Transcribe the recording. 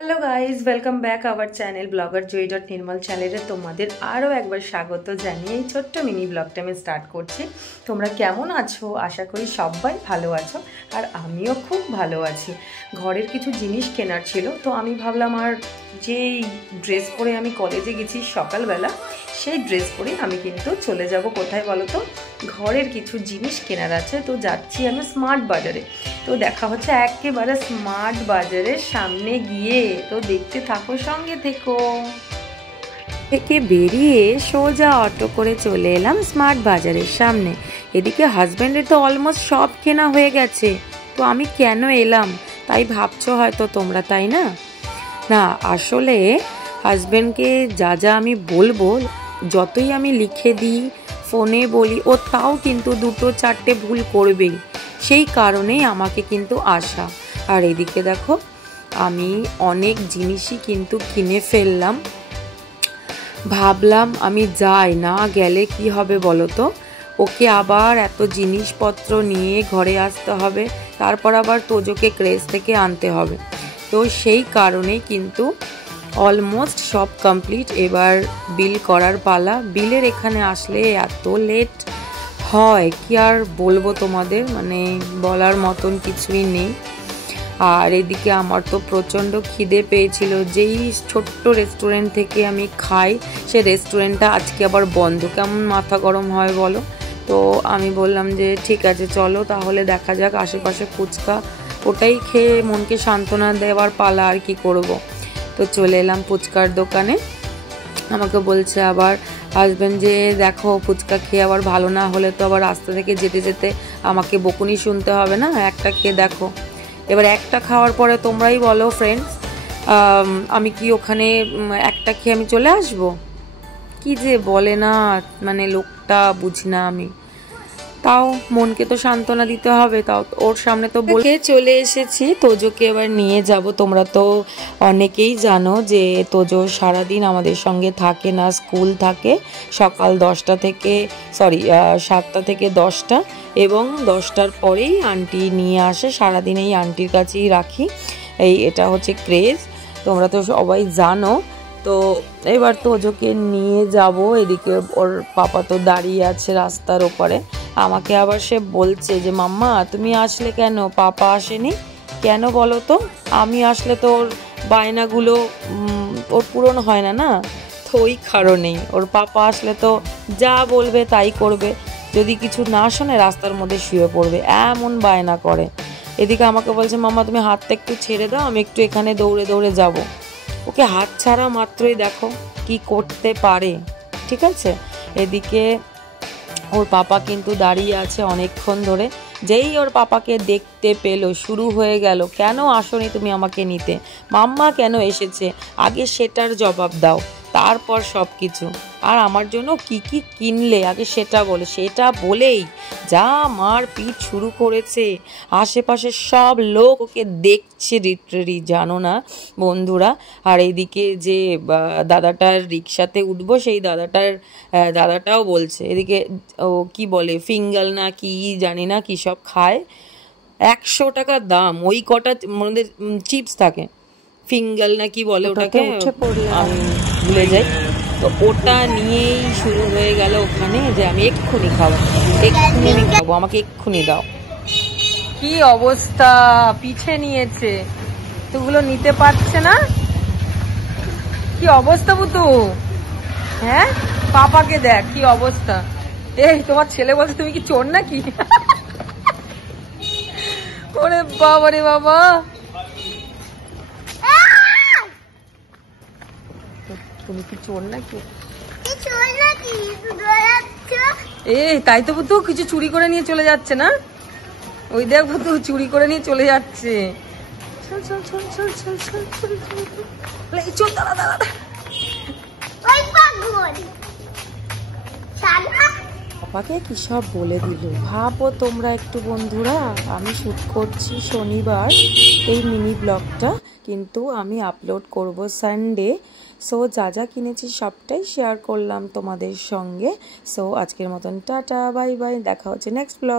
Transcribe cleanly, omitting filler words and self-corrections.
Hello guys, welcome back our channel blogger joy.nirmal চ্যানেলে তোমাদের আরও একবার স্বাগত জানিয়ে এই ছোট্ট মিনি ব্লগটা আমি স্টার্ট করছি। তোমরা কেমন আছো? আশা করি সবাই ভালো আছো, আর আমিও খুব ভালো আছি। ঘরের কিছু জিনিস কেনার ছিল, তো আমি ভাবলাম আর যেই ড্রেস পরে আমি কলেজে গেছি সকালবেলা, সেই ড্রেস পরেই আমি কিন্তু চলে যাব কোথায় বলো তো, ঘরের কিছু জিনিস কেনার আছে। তো যাচ্ছি আমি স্মার্ট বাজারে। তো দেখা হচ্ছে একেবারে স্মার্ট বাজারের সামনে গিয়ে। তো দেখতে থাকো, সঙ্গে থেকো। থেকে বেরিয়ে সোজা অটো করে চলে এলাম স্মার্ট বাজারের সামনে। এদিকে হাজব্যান্ডের তো অলমোস্ট সব কেনা হয়ে গেছে, তো আমি কেন এলাম তাই ভাবছো হয়তো তোমরা, তাই না? না, আসলে হাজব্যান্ডকে যা যা আমি বলবো, যতই আমি লিখে দিই, ফোনে বলি, ও তাও কিন্তু দুটো চারটে ভুল করবেই। সেই কারণেই আমাকে কিন্তু আসা। আর এদিকে দেখো, আমি অনেক জিনিসই কিন্তু কিনে ফেললাম। ভাবলাম আমি যাই, না গেলে কি হবে বলো তো, ওকে আবার এত জিনিসপত্র নিয়ে ঘরে আসতে হবে, তারপর আবার তোজোকে ক্রেজ থেকে আনতে হবে। তো সেই কারণেই কিন্তু অলমোস্ট সব কমপ্লিট। এবার বিল করার পালা। বিলের এখানে আসলে এত লেট হয় কি আর বলবো তোমাদের, মানে বলার মতন কিছুই নেই। আর এদিকে আমার তো প্রচণ্ড খিদে পেয়েছিল। যেই ছোট্ট রেস্টুরেন্ট থেকে আমি খাই, সে রেস্টুরেন্টটা আজকে আবার বন্ধ। কেমন মাথা গরম হয় বলো। তো আমি বললাম যে ঠিক আছে চলো তাহলে, দেখা যাক আশেপাশে ফুচকা, ওটাই খেয়ে মনকে সান্ত্বনা দেওয়ার পালা, আর কি করব। তো চলে এলাম ফুচকার দোকানে। আমাকে বলছে আবার হাজব্যান্ড যে দেখো ফুচকা খেয়ে আবার ভালো না হলে তো আবার রাস্তা থেকে যেতে যেতে আমাকে বকুনি শুনতে হবে না, একটা খেয়ে দেখো। এবার একটা খাওয়ার পরে তোমরাই বলো ফ্রেন্ডস, আমি কি ওখানে একটা খেয়ে আমি চলে আসব? কি যে বলে না, মানে লোকটা বুঝি না আমি। তাও মনকে তো সান্ত্বনা দিতে হবে, তাও ওর সামনে তো বলে চলে এসেছি। তোজোকে এবার নিয়ে যাব। তোমরা তো অনেকেই জানো যে তোজো সারাদিন আমাদের সঙ্গে থাকে না, স্কুল থাকে সকাল 10টা থেকে 7টা থেকে 10টা, এবং 10টার পরেই আন্টি নিয়ে আসে। সারাদিন এই আন্টির কাছেই রাখি। এটা হচ্ছে ক্রেজ, তোমরা তো সবাই জানো। তো এবার তোজোকে নিয়ে যাব। এদিকে ওর পাপা তো দাঁড়িয়ে আছে রাস্তার ওপারে। আমাকে আবার সে বলছে যে মাম্মা তুমি আসলে কেন, পাপা আসেনি কেন বলো তো? আমি আসলে তো ওর বায়নাগুলো ওর পূরণ হয় না, না তো ওই কারণেই। ওর পাপা আসলে তো যা বলবে তাই করবে, যদি কিছু না শোনে রাস্তার মধ্যে শুয়ে পড়বে, এমন বায়না করে। এদিকে আমাকে বলছে মাম্মা তুমি হাতটা একটু ছেড়ে দাও, আমি একটু এখানে দৌড়ে দৌড়ে যাব। ওকে হাত ছাড়া মাত্রই দেখো কি করতে পারে, ঠিক আছে। এদিকে ওর পাপা কিন্তু দাঁড়িয়ে আছে অনেকক্ষণ ধরে। যেই ওর পাপাকে দেখতে পেলো, শুরু হয়ে গেল, কেন আসোনি তুমি আমাকে নিতে, মাম্মা কেন এসেছে, আগে সেটার জবাব দাও, তারপর সব কিছু। আর আমার জন্য কি কি কিনলে আগে সেটা বলে, সেটা বলেই যা মারপিট শুরু করেছে। আশেপাশে সব লোক ওকে দেখছে লিটারেলি, জানো না বন্ধুরা। আর এইদিকে যে দাদাটার রিক্সাতে উঠবো, সেই দাদাটাও বলছে, এদিকে ও কি বলে ফিঙ্গাল না কি জানি না কি সব খায়, 100 টাকা দাম। ওই কটা মধ্যে চিপস থাকে, ফিঙ্গাল না কি বলে ওটাকে, আমি ভুলে যাই। তো ওটা নিয়েই শুরু হয়ে গেল ওখানে যে আমি এক্ষুনি খাবো, আমাকে এক্ষুনি দাও। কি অবস্থা, পিছে নিয়েছে, তোগুলো নিতে পারছে না। কি অবস্থা বুতু, হ্যাঁ পাপাকে দেখ কি অবস্থা। এই তোমার ছেলে বলছে তুমি কি চোর নাকি? ওরে বাবা রে বাবা, তুমি কি চোর নাকি? এই তাই তো বুতু, কিছু চুরি করে নিয়ে চলে যাচ্ছে না? ওই দেখ বুতু চুরি করে নিয়ে চলে যাচ্ছে। চল চল চল চল চল চল চল চল, চল দাঁড়া দাঁড়া। পাপাকে কি সব বলে দিল ভাবো তোমরা একটু বন্ধুরা। আমি শুট করছি শনিবার এই মিনি ব্লগটা, কিন্তু আমি আপলোড করব সানডে। সো যা যা কিনেছি সবটাই শেয়ার করলাম তোমাদের সঙ্গে। সো আজকের মতন টাটা, বাই বাই, দেখা হচ্ছে নেক্সট ব্লগ।